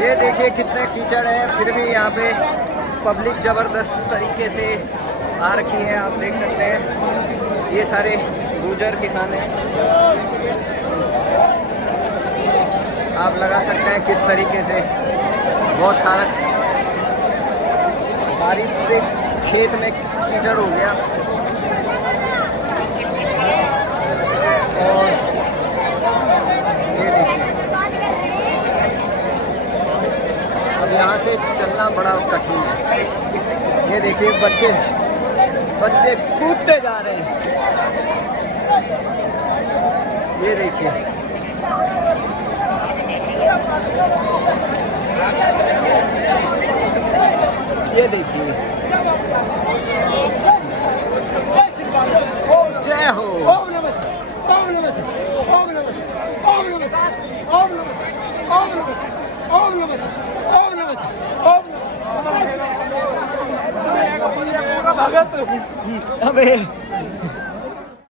ये देखिए कितने कीचड़ है, फिर भी यहाँ पे पब्लिक ज़बरदस्त तरीके से आ रखी है। आप देख सकते हैं ये सारे गुजर किसान हैं। आप लगा सकते हैं किस तरीके से बहुत सारा बारिश से खेत में कीचड़ हो गया। और ये देखिए अब यहाँ से चलना बड़ा कठिन है। ये देखिए बच्चे कूदते जा रहे हैं। ये देखिए ये देखिए, जय हो। अबे